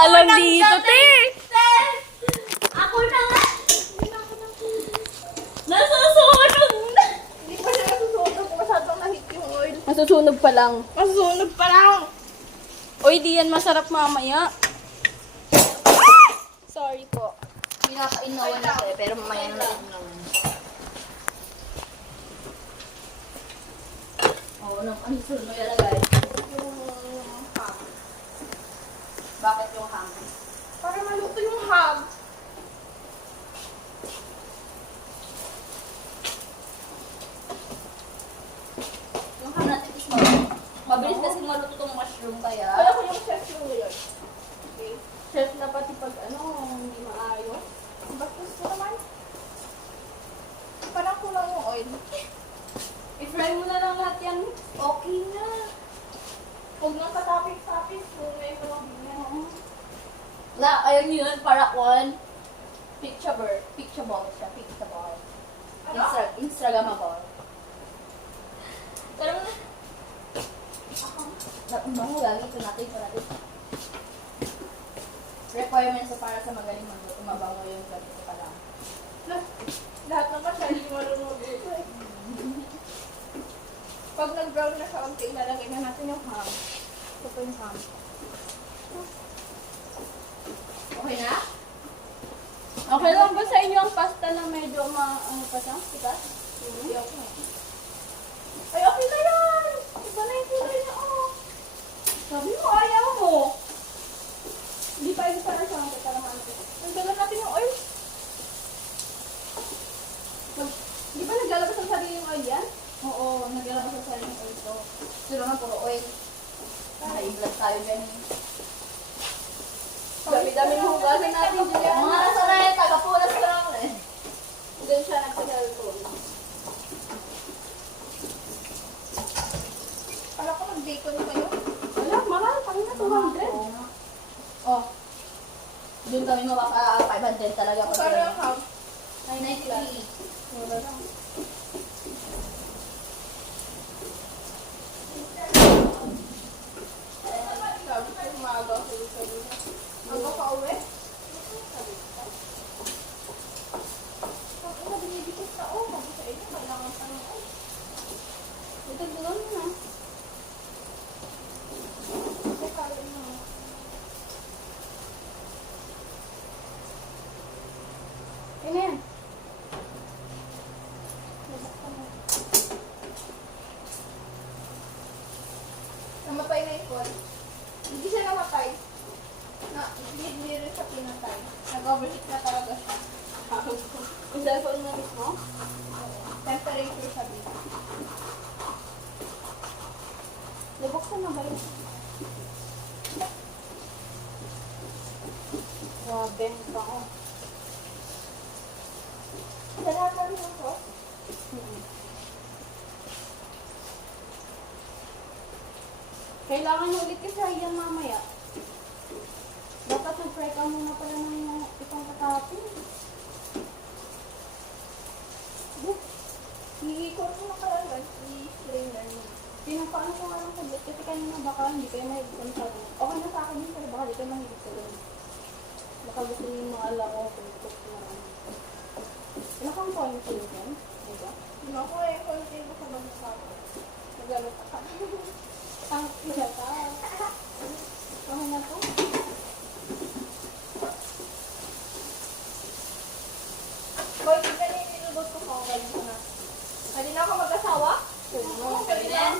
alam dito, te. Ako na nga. Nasusunog na. Hindi pa siya nasusunog. Masyadong nahit yung oil. Masusunog pa lang. Masusunog pa lang. Uy, di yan masarap mamaya. Sorry po. Pinapainuwan ako eh, pero mamaya na lang naman. Oo, ano sunod mo ilalagay? Yung ham. Bakit yung ham? Para maluto yung ham. Yung ham natin is mabilis kasi maluto tong mushroom kaya. Kaya ko yung chef yung yun. Okay. Chef na pati pag hindi maayos. Bastos ko naman. Parang kulang yung oil. I-fry mo na lang lahat yan. Okay na. Huwag nang katapik-tapik. Kung may mga bigyan. Na, ayun yun, para kon. Picture siya, picture. Ano? Instagramable. Pero na. Bango, lagi ito natin. Requirements para sa magaling magluto, mabango yung ganito pa lang. Lahat ng kasi hindi marunong magluto eh. Pag nag-brown na siya, unti ilalagay na natin yung ham. Ito po yung ham. Okay na? Okay lang ba sa inyo ang pasta na medyo ano pa siya? Diba? Hindi ako. Ay, okay na yan! Iba na yung kulay niya, oh. Sabi mo, ayaw mo. Hindi pa yung para sa akin, para natin. Nagdagan natin yung oil. Di ba naglalabas ang sarili yung oil yan? Oo, naglalabas sa sarili ng oil ko. Pero na puro oil. Naka-i-vlog tayo dyan. Dami-dami yung hugasan natin dyan. Mga nasa na yun, tagapulas ko lang eh. Doon siya nagsasalpon. Kala ko mag-bacon kayo. Wala, mahal. Kami na 200. Oh. Doon kami makaka 500 talaga. Magkano yung ham? 993. Wala lang. Sabi ko, umaga ako sa dito. Ang ka uwi? Ang ina, binibigis na oh. Sabi sa inyo, kailangan pa ng oil. Ito, doon na. Kasi kaya na. Ano yan? Namatay na yung oil. Hindi siya namatay. Hindi rin siya pinatay. Nag-overheat na talaga siya. Yung cellphone na mismo? Temperature sabi. Nabuksan na ba yun? Grabe, ang bango. Sarap na rin yung sauce. Kailangan nyo ulit kasi yan mamaya. Dapat nag-fry ka muna pala ng itong katapin. I-ikot mo na kalagan. I-strainer mo. Pinapaano ko nga lang saglit kasi kanina baka hindi kayo mahigit sa doon. Okay na sa akin yun pero baka di kayo mahigit sa doon. Baka gusto niyo yung mga ala ko kung cook na ano. Ilan kang point yun yan? Diba? Hindi ako eh. Konti mo sa mga sa ako. Nagalot ako. Ang pinata. Okay na to? Boy, tignan niyo yung nilubot ko sa okay na. Hindi na ako mag-asawa? Oo, pwede na.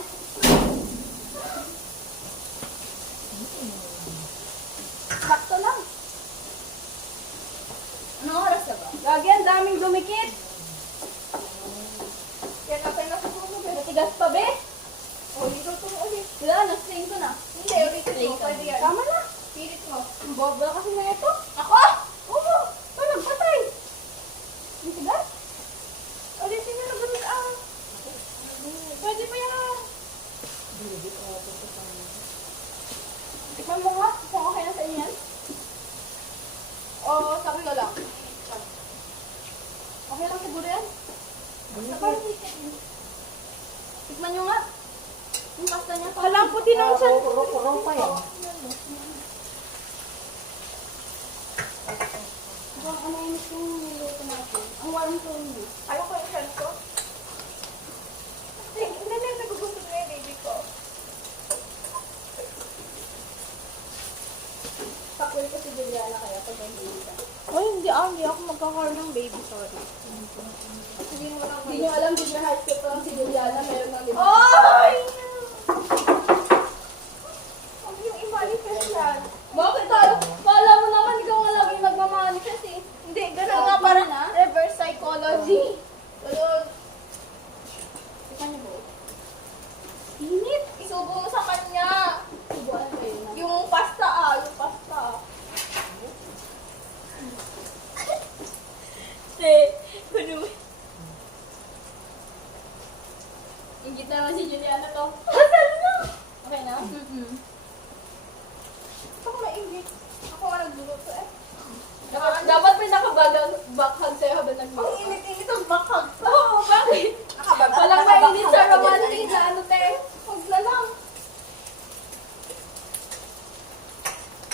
Sakto lang. Anong oras na ba? Lagi ang daming dumikit. Yan na kayo nasusunod eh. Natigas pa be? O, niluto mo ulit. Wala, na-strain ko na. Hindi, ulit mo. Pwede yan. Tama na. Pilit mo. Ang bobo na kasi na ito. Ako? Oo. Ito, nagpatay. Natigas? Ulitin nyo na ganun ah. Pwede pa yan. Tikman mo nga kung okay na sa inyo yan. O, sabi ko lang. Okay lang siguro yan. Parang chicken. Tikman nyo nga. Yung pasta niya. Alam, puti ng siya. Kurong pa yan. nga ng phone mo. Alam ko yung friend ko. Hindi na nagugutom na yung baby ko. Pakulit ko si Juliana kaya pag may baby ka. Oh, hindi ako magkakaroon ng baby, sorry. Hindi mo lang Hindi nyo alam, junior high school pa lang si Juliana, meron ng baby. Ay! Huwag yung i-manifest yan. Bakit tayo? Kala mo naman ikaw nga lagi nagmamanifest eh. Hindi, gano'n nga para na. Reverse psychology. Gano'n. Ikaw niyo ba? Init. Isubo mo sa kanya. Subuan kayo na. Yung pasta yung pasta. Kuno. Ingit naman si Juliana to. Asal na? Okay na? Ako maingit. Ako nga nagluluto eh. Dapat may nakabaghag sa'yo habang Ang nagluto. init-init ang bakhag. Oo, bakit? Walang mainit sa romantic na ano, te. Huwag na lang.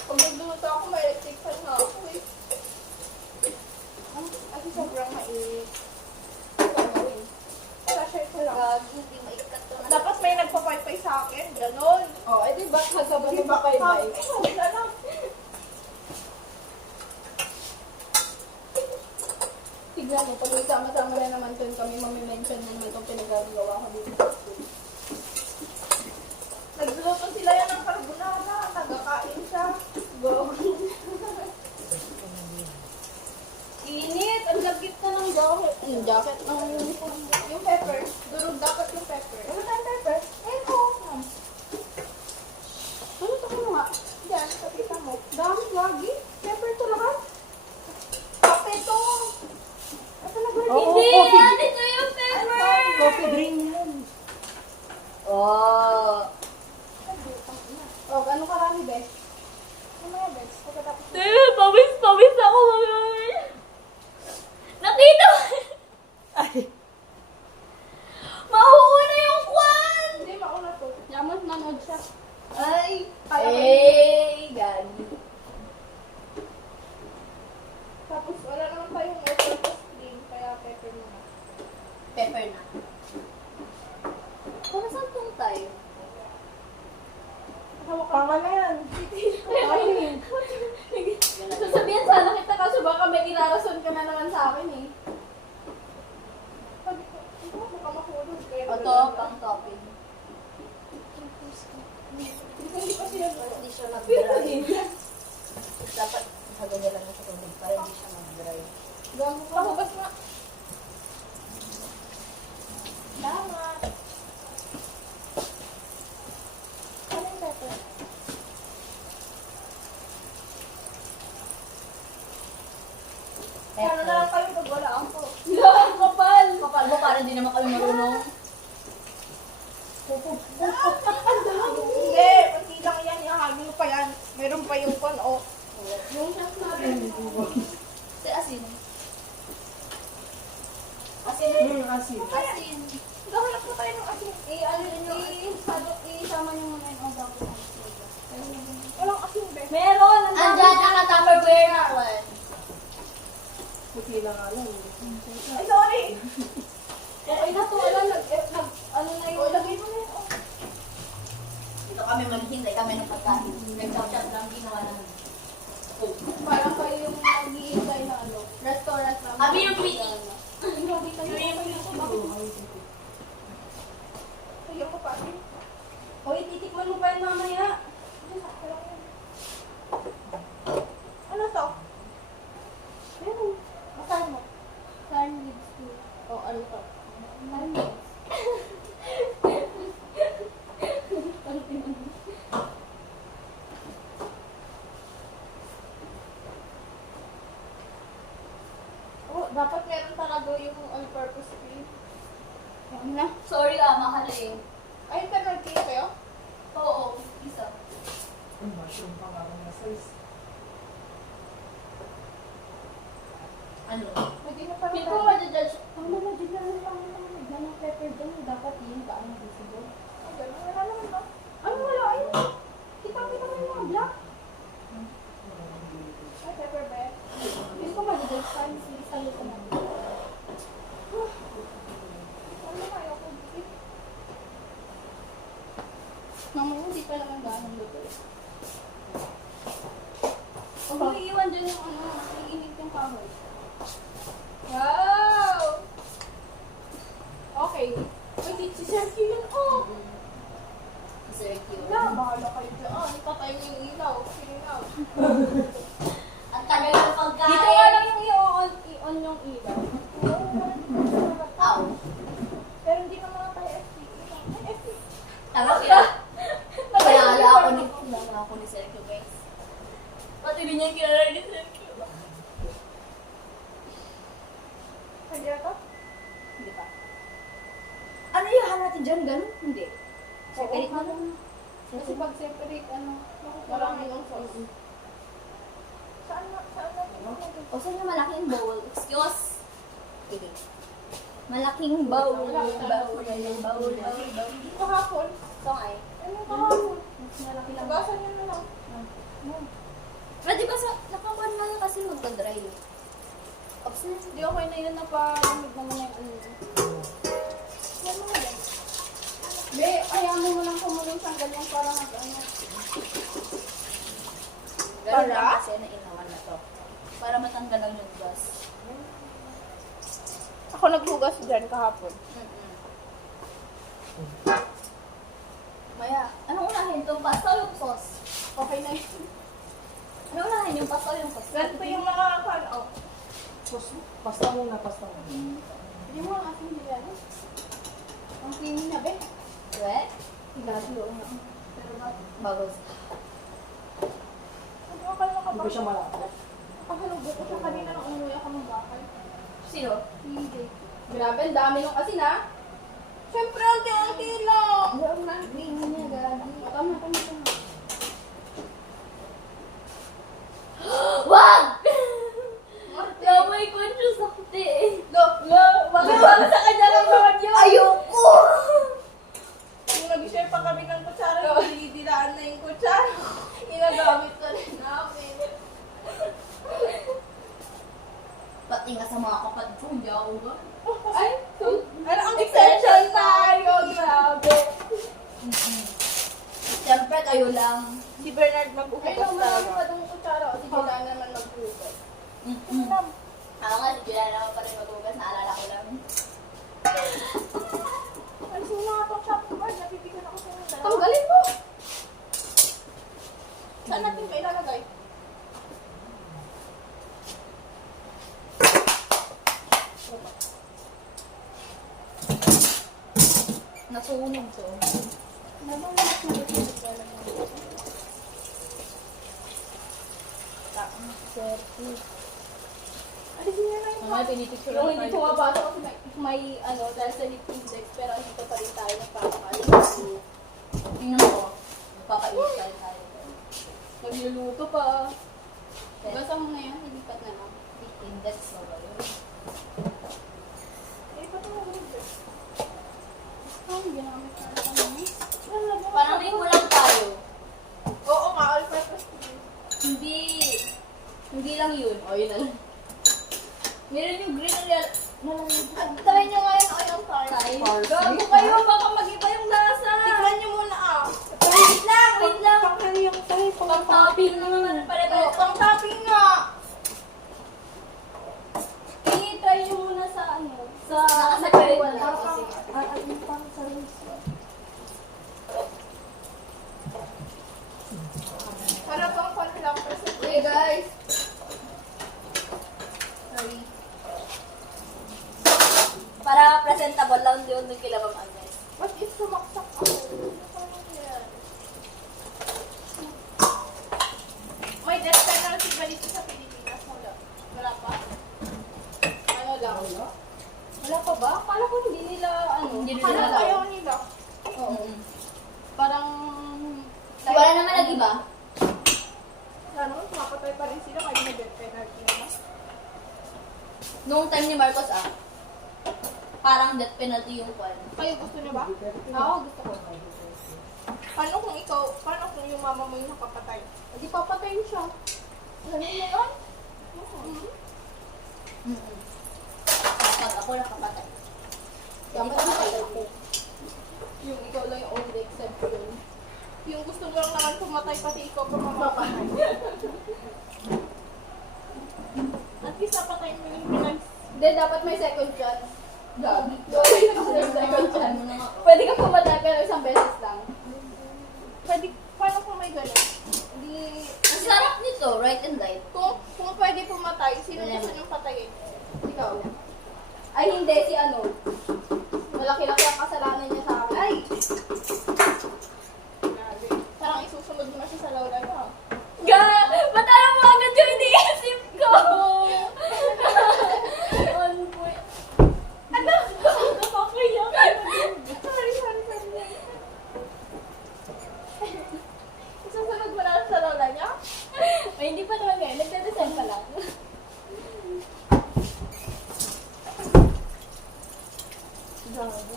Pag nagluluto ako, may electric fan na ako eh. Kasi sobrang mainit. Pressure ko lang. Hindi maikat to. Dapat may nagpapaypay sa akin. Ganon. Oh, edi baghag ka ba Hindi sa ba kayo? bakay-bay? Huwag na lang. Tignan mo, pag may sama-sama na naman dun kami, mamimension na naman itong pinagagawa ko dito sa school. Nagluluto sila yan ng carbonara. Nagkakain siya. Go. Init! Ang lagkit na ng jacket. Ang jacket ng uniform. Yung pepper. Durog dapat yung pepper. Ano tayong pepper? Eh ko. Ano ito ko nga? Yan, kapita mo. Dami lagi. Pepper to lahat. Kape to. Ito na ba? Hindi! Ano ito yung pepper? Coffee green yan. Oh. Oh, gano'ng karami, Bes? Ano yan, Bes? Pagkatapos mo. Pawis ako, mami. Nakita mo! Mauuna yung kwan! Hindi, mauna to. Yaman, nanood siya. Ay! Kaya ko Gagi. Tapos wala naman tayong all-purpose cream, kaya pepper muna. Pepper na. Para saan tong tayo? Hawak ka na yan. Sasabihan sana kita kaso baka may irarason ka na naman sa akin eh. Sabi ko, ito baka mahulog. Kaya O to, pang topping. Hindi pa sila Hindi siya mag-dry. Dapat hagawin lang sa tubig para hindi siya mag-dry. Gamo ka. Pahugas nga. Salamat. Ano yung pepper? Ano na lang kayo pag wala ako? Lang, kapal! Kapal mo, para hindi naman kami marunong. Hindi, pati lang yan, ihahagin pa yan. Meron pa yung kon, oh. Yung chef natin. Si asin. Asin. Asin. Gahanap na tayo ng asin. Isama niyo muna yung bago. Walang asin, be. Meron! Ang dami. Andyan ang Tupperware na one. Puti lang alam. Ay, sorry. Okay na to, ano na Oh, yun. lagay mo na yun, oh. Dito kami maghintay kami ng pagkain. Nag-chat lang ginawa namin. Parang kayo yung nag-iintay na ano, restaurant na. Abi yung meeting. Grabe kayo. Ayaw ko pa asin. Hoy, titikman mo pa yan mamaya. Ano to? Meron. Masahan mo. Sarn with stew. O, ano to? Sarn with Oh, dapat meron talaga yung all-purpose cream. Ano na? Sorry mahal eh. Ay, ito nag-cream kayo? Oo, isa. Ano? Pwede na parang Feel ko ma-judge. Ang ma-judge na lang pang nagdan ng pepper dyan. Dapat yun ba ang visible? Ganun, wala naman to. Ano wala? Ayun. Kita-kita mo yung mga black. Ay, pepper ba? Feel ko ma-judge tayo. Sige, saluto na. Mamaya hindi pa naman gano'ng luto. Huwag mo iiwan dyan yung ano, iinit yung kahoy. Wow! Okay. Uy, di si Sergio yun. Oh! Sir Q. Wala, bahala kayo dyan. Ipatay niyo yung ilaw. Sinaw. Ang tagal ng pagkain. Dito nga lang yung i-on yung ilaw. Ow. Pero hindi naman tayo FT. FT. Tama kaya. Kilala ako ni Sir Q, guys. Pati rin niya kilala ni Sir Q. Hindi ata? Hindi pa. Ano yung natin dyan? Ganun? Hindi. Separate mo lang. Kasi pag separate, ano, Marami yung sauce. Saan natin? O saan yung malaking bowl? Excuse. Sige. Malaking bowl. Bowl. Dito hapon. Ito nga eh. Ano kahapon? mas malaki lang. Hugasan niyo na lang. Pero di ba sa nakakuan na lang kasi magka-dry. Ops na. Hindi okay na yun na palamig naman yung ano. Yan mo yan. Hindi, ayaw mo lang kumulong sa ganyan para mag-ano. Pero lang kasi nainawan na to. Para matanggal lang yung gas. Ako naghugas dyan kahapon. Maya, anong unahin? Itong pasta o yung sauce? Okay na yun. Anong unahin? Yung pasta o yung sauce? Ganito yung mga oh. Pasta muna, pasta muna. Hindi mo ang ating nilalo. Ang creamy na, be. Wet? Hilado yun. Pero ba? Bubbles. Ano ka na Hindi ko siya malapit. Nakahalunggo ko siya kanina nang umuwi ako ng bakal. Sino? Hindi. Grabe, ang dami nung asin ha. Siyempre, unti-unti lang. Hindi ako na creamy niya, gagi. Tama. Wag! Lamay ko siya sakti eh. Magkawala sa kanya lang naman yun. Ayoko! Nung nag-share pa kami ng kutsara, dinidilaan na yung kutsara. Inagamit na rin namin. Pati nga sa mga kapatid ko, hindi ako ba? Ay, ano ang extension tayo? Grabe. Siyempre kayo lang. Si Bernard Ay, maghuhugas no, marami talaga. pa itong kutsara. O, sige lang naman maghugas. Ako nga, si Juliana naman pa rin magugas. Naalala ko lang. Alisin mo nga itong shopping cart. Napipigyan ako sa mga dalawa. Tanggalin mo! Saan natin pa ilalagay? Nasunog to. Naman, mas malapit ka lang. Alisin niya na yung Mga pinitik ko Yung lang. hindi pumapasok kasi may ano, dahil sa lip index, pero dito pa rin tayo nagpapakain. Tingnan mo. Magpapait tayo. Nagluluto pa. Basta mo na yan, ilipat na lang. Index mo ba yun? Eh, pato mo ulit. Ang ginamit na lang. Parang may kulang tayo. Oo nga, all-purpose ko din. Hindi lang yun. O, yun na lang. Meron yung green na At try niyo nga yung oil Tayo. Gago kayo, baka mag-iba yung lasa. Tikman niyo muna ah. Wait lang, wait lang. Pang-haliang tayo. Pang-topping naman pala tayo. Pang-topping nga. I-try nyo muna sa ano, sa Nakaseparate wala. na kasi. Pang service. Para pang lang present. Okay, guys. Sorry. Para presentable lang doon ng kilabang Agnes. Ba't if sumaksak ako? Ano yan? May death penalty ba dito sa Pilipinas? Wala pa? Ano lang? Wala pa ba? Akala ko hindi nila, ano, Hindi nila Parang alam. ayaw nila. Oo. Parang, Wala naman nag-iba. Ano, mapatay pa rin sila kahit may death penalty naman. Noong time ni Marcos parang death penalty yung kwan. Kayo gusto niyo ba? oo, gusto ko. Paano kung yung mama mo yung nakapatay? Hindi papatayin siya. Ganun na yun? Pag ako nakapatay. Dapat nakapatay ko. Yung ikaw lang yung only exception. Yung gusto mo lang naman pumatay, pati ikaw pa mamamatay. At least napatay mo yung pinag... Hindi, dapat may second chance. Gabi. Second chance. Pwede ka pumatay pero isang beses lang. Pwede, paano kung may ganun? Hindi, Ang sarap nito, right and light. Kung pwede pumatay, sino gusto niyong patayin? ikaw. Ay, hindi, si ano. Malaki-laki ang kasalanan niya sa akin. Ay! Grabe. Parang isusunod mo na siya sa lola niya. Ba't alam mo agad yung iniisip ko? On point. Ano? Nakakayak. Sorry. Isusunod mo na sa lola niya? Ay, hindi pa naman ngayon. Nagde-design pa lang.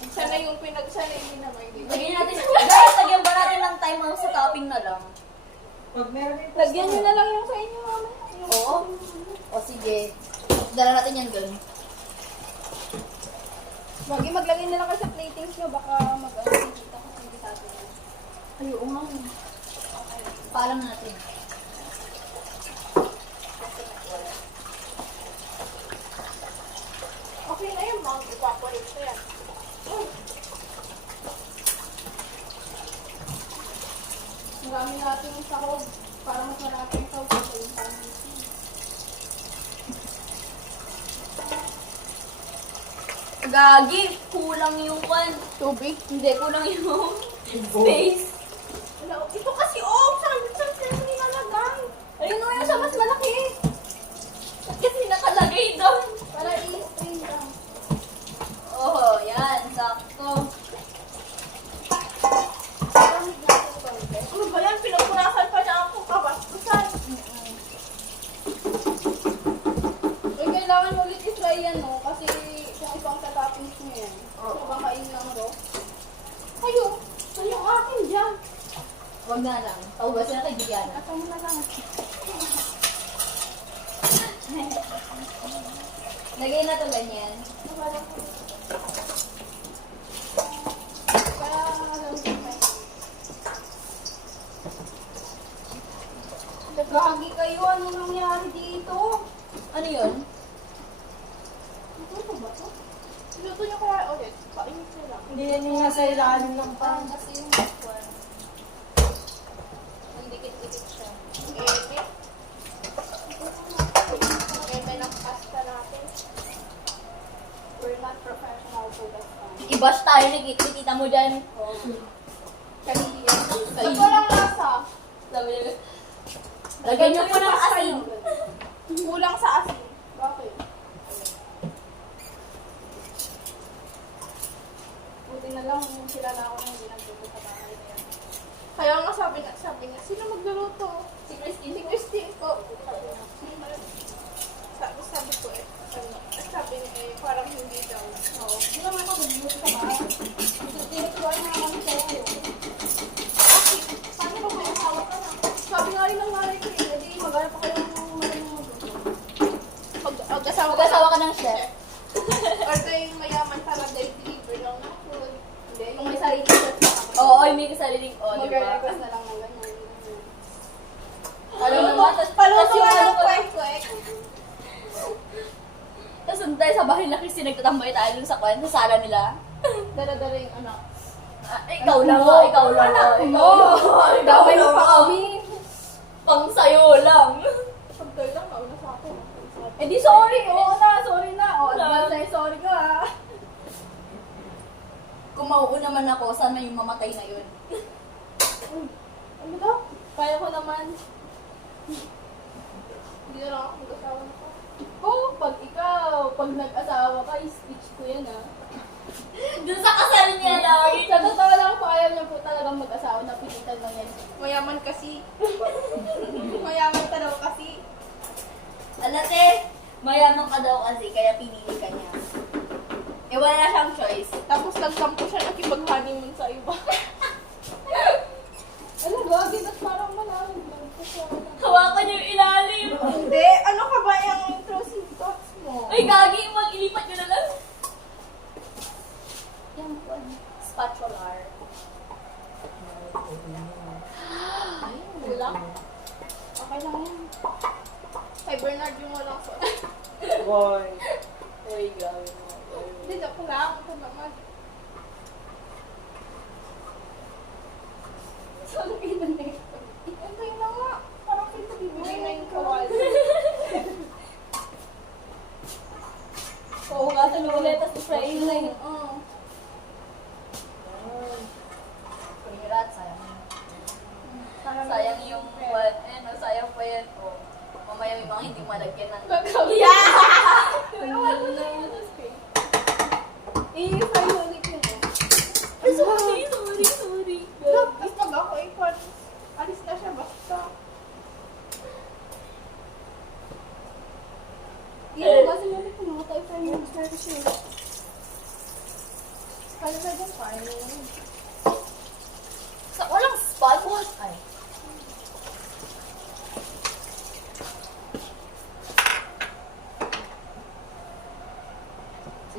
Sana yung sana yung ginamay din. Lagyan natin, guys, lagyan ba natin ng time out sa topping na lang? Pag meron yung Lagyan niyo na lang yung sa inyo, mama. Oo. O sige. Dala natin yan dun. Maglagay na lang kayo sa platings niyo. Baka mag-kita ko sa hindi sa atin. Ay, oo nga. Paalam na natin. Okay na yun, mga evaporate ko yan. Marami natin yung sahog. Para mas marami yung sahog sa yung family. Gagi, kulang yung kwan. Tubig? Hindi, kulang yung space. Wala, ito kasi, saan sila nilalagay? Ayun o, yung sa mas malaki. Kasi nakalagay doon. Para i-string lang. Oo, yan. Sakto. Maramig natin ito. Ano ba yan? Pinapurasan pa niya ako kabaskusan. Uy, kailangan ulit i-try yan, no? Kasi kung ibang katappings nyo yan. So, baka yun lang, no? Ayun, yung akin dyan. Huwag na lang. Taugasin na kay Diana. Asa mo na lang. Lagay na to ganyan. Kaya, alam ko may... Gagi kayo, ano nangyari dito? Ano yun? Ito ba to? Luto niyo kaya ulit. Painit nila. Hindi yan yung nasa ilalim ng pan. Kasi yung one. Ang dikit-dikit siya. Eme. Eme ng pasta natin. We're not professional, so that's fine. I-bash tayo, nakikita mo dyan. Kanili yan. Ba't walang lasa? Sabi niya, lagyan niyo po ng asin. Kulang sa asin. Bakit? Buti na lang sila na ako na hindi nagtuto sa bahay na yan. Kaya nga sabi niya, sino magluluto? Si Christine. Si Christine ko. Sabi ko sabi niya parang hindi daw. Oo. Hindi naman ako nagluto sa bahay. Tinuturuan na naman sa iyo. Okay, paano ba may asawa ka na? Sabi nga rin ng nanay ko eh, hindi maghanap pa kayo ng marunong magluto. Mag-asawa Mag-asawa ka ng chef. Or yung mayaman talaga i-deliver lang ng food. Hindi, yung may sarili sa Oo, ay may kasaliling o, di ba? mag-request na lang ng ganyan. Alam mo, Paluto yung ka ano ng ko, kwek-kwek. tapos nung tayo sa bahay na Christy, nagtatambay tayo dun sa kwan, sa sala nila. Dala-dala yung anak. Ikaw lang o, ikaw lang o, ikaw lang. Damay mo pa kami. Pang sayo lang. Pag kayo lang, nauna sa akin. Eh di sorry, oo na, sorry na. O, advance na yung sorry ko ha. Kung mauuna man ako, sana yung mamatay na yun. Ano daw? Kaya ko naman. Hindi na lang ako mag-asawa na ko. Oo, pag ikaw, pag nag-asawa ka, speech ko yan ha. Dun sa kasal niya lagi. Sa totoo lang po, ayaw niya po talagang mag-asawa na pilitan lang yan. Mayaman kasi. Mayaman ka daw kasi. Alate, mayaman ka daw kasi, kaya pinili ka niya. Eh, wala na siyang choice. Tapos nagkampo siya nakipag-honeymoon sa iba. Ano ba? Di ba't parang malalim lang po siya? Hawakan niyo yung ilalim. Hindi. Ano ka ba yung intrusive thoughts mo? Ay, gagi, mag-ilipat nyo na lang. Yan po. Spatular. Okay lang yan. Kay Bernard yung walang sauce. Boy. Ay, grabe mo. Hindi, joke lang. Ito naman. Saan pinanay? Antay na nga. Parang pinabibigay na yung kawali. Oo nga, sa lumiletas sa frying line. Oo. Congrats, sayang. Sayang yung what, ano, sayang pa yan. Oh. Mamaya may mga hindi malagyan ng I-fry ulit yun eh. Ay, sorry. Tapos pag ako ikot, alis na siya basta. Iya, kasi ulit ko mga tayo friend yung start siya. Kaya na dyan, fine. Walang spot? Ay.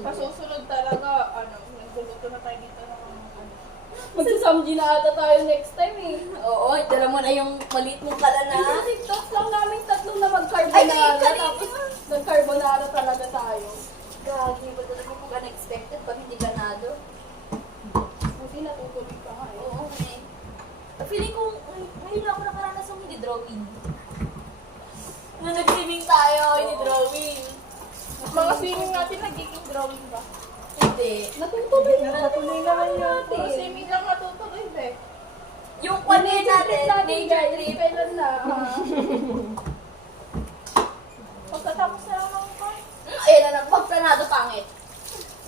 Pasusunod talaga, nagluluto na tayo dito ng Magsasamji na ata tayo next time eh. Oo, dala mo na yung maliit mong kalana. Kasi TikTok lang namin tatlong na Ay, mag-carbonara. kanina. Tapos nag-carbonara talaga tayo. Gagi, ba talaga kung unexpected pag hindi ganado? Buti natutuloy pa nga eh. Oo, eh. Feeling ko, ngayon ako nakaranas ng hindi drawing. Nung nag-swimming tayo, hindi drawing. mga swimming natin, nagiging drawing ba? Hindi. Natutuloy na Natuloy naman yun. Puro swimming lang natutuloy ba eh. Yung panin natin, major trip. Kailan na? Pagkatapos na lang ng card. Ayun na, magplanado pangit.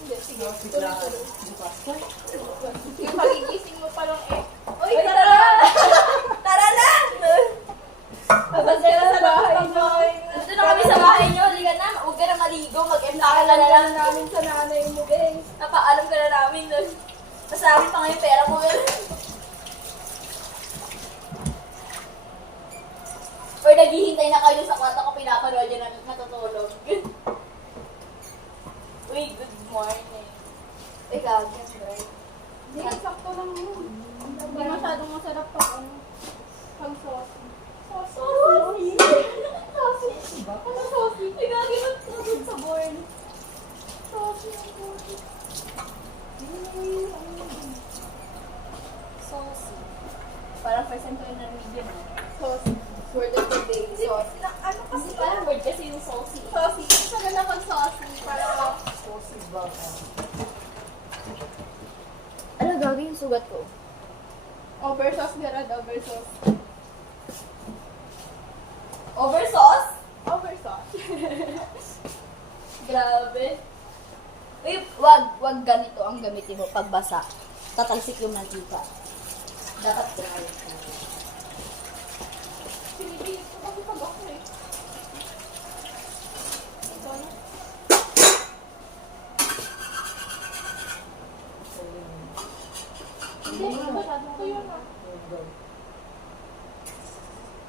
Hindi, sige. Tuloy-tuloy. Yung pagigising mo pa lang eh. Uy, Ay, tara! Tara na! Tapos kaya sa bahay nyo. Nandun na kami sa bahay nyo, halika na. Huwag ka na maligo, mag-empake ka na lang. namin sa nanay mo, guys. Napaalam ka na namin nun. Masabi pa nga yung pera mo. Or naghihintay na kayo sa kwarto ko pinapanood yun na natutulog. Uy, good morning. Ikaw, yes, right? Hindi, sakto lang yun. Hindi masyadong masarap pag ano. Pag sauce. Saucy! Saucy. Ano saucy? Ay, gagi magtutulog sa board. Saucy ang saucy. Saucy. Parang first time ko yung narinig yun. Saucy. Word of the day, saucy. Ano kasi Kasi parang word kasi yung saucy. saucy? Isa na lang pag saucy. Para Saucy ba? Ano gagawin yung sugat ko? over sauce Gerard, over sauce. Over sauce? Over sauce. Grabe. Uy, wag ganito ang gamitin mo pag basa. Tatalsik yung mantika. Dapat dry. Pinipilit ko kasi pag ako eh. Ito na. Hindi, masyadong Ito yun ah.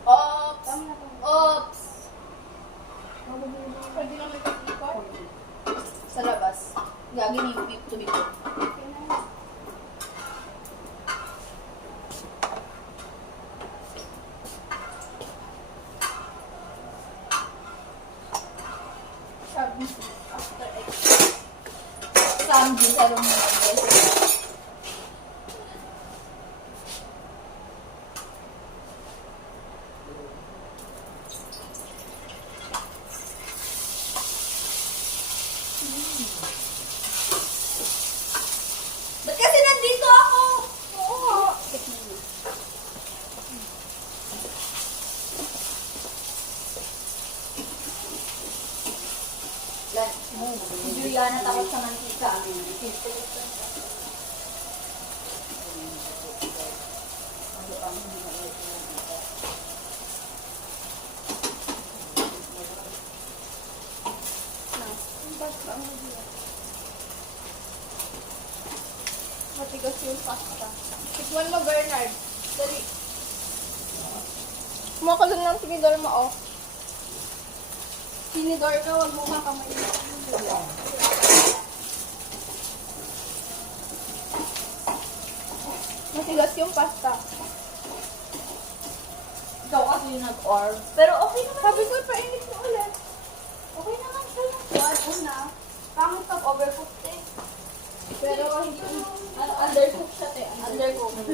Oops! Tama na to. Oops! Pwede lang nagkakipot. Sa labas. Gagi ni Pip to be put. Okay na yun. Sabi after X. Samji sa room mo. Ba't kasi nandito ako? Oo. Si Juliana takot sa mantika. Matigas yung pasta. Tikman mo, Bernard. Dali. Kumuha ka lang ng tinidor mo, oh. Tinidor ka, huwag mo kakamay. Matigas yung pasta. Ikaw kasi yung nag-orb. Pero okay naman. Sabi ko, painit mo ulit. Okay naman siya yung one. Una, pangit pag overcooked eh. Pero hindi, undercook siya, te. Undercooked.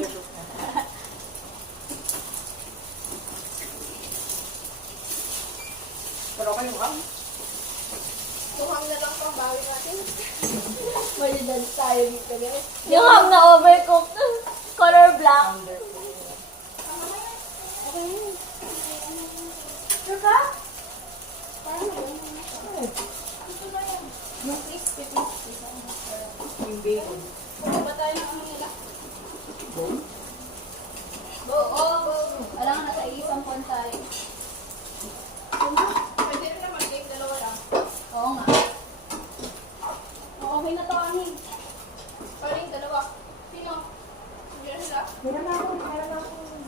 Pero okay mo ka? Tuhang na lang pang bawi natin. May dance tayo dito, guys. Yung ham na overcooked. Color black. Okay yun. Sure ka? Parang yun. Ito na yan. Yung crispy. Yung bacon. Ano ba tayo ng ano nila? Oo. Alam nga, nasa isang pon tayo. Pwede rin naman, Dave, dalawa lang. Oo nga. Okay na to, Ani. Paring dalawa. Sino? Hindi na sila. Meron na ako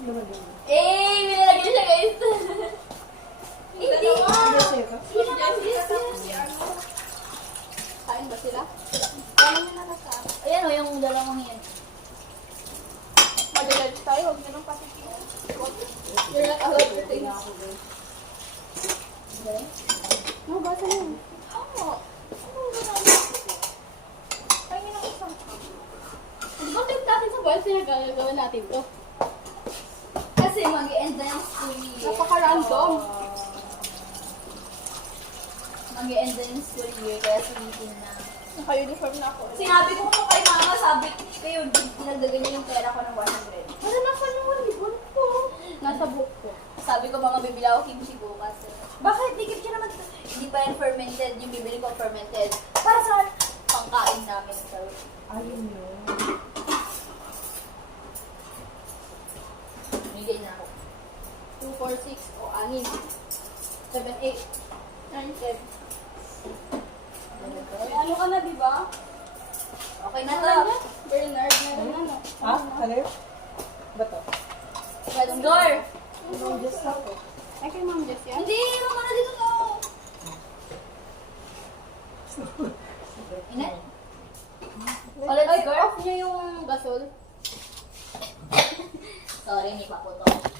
naman din. Eh, binalagyan siya guys. Hindi. Dalawa. Sa'yo ka? Si Jessica tapos si ano. Kain ba sila? Paano nyo nakasama? Ayan o, yung dalawang yan. Mag-lunch tayo, huwag nyo nang patikin. You're not allowed to take. No, basa na yun. Oo. Pahingin ng isang cup. Di ba tip natin sa boys na gagawin natin to? Kasi mag-end na yung school year. Napaka-random. Mag-end na yung school year, kaya sulitin na. Naka-uniform na ako. Sinabi ko kung kay mama, sabi kayo, dinagdagan niya yung pera ko ng 100. Ano na ka naman, libon ko? Nasa book ko. Sabi ko, mama, bibili ako kimchi bukas. Bakit? Di kimchi naman. Hindi pa yan fermented. Yung bibili ko fermented. Para sa pangkain namin. So, Ayun yun. bigay na ako. 2, 4, 6, o 6. 7, 8, 9, 10. Ano ka na, di ba? Okay na Ano to. na? Bernard, meron na, no? Ha? Ano yun? Ba to? Let's go! Anong just ako? Ay, kay Ma'am Jess yan? Hindi! Mama na dito to! Ina? Oh, let's Ay, go! off niyo yung gasol. Sorry, may paputok.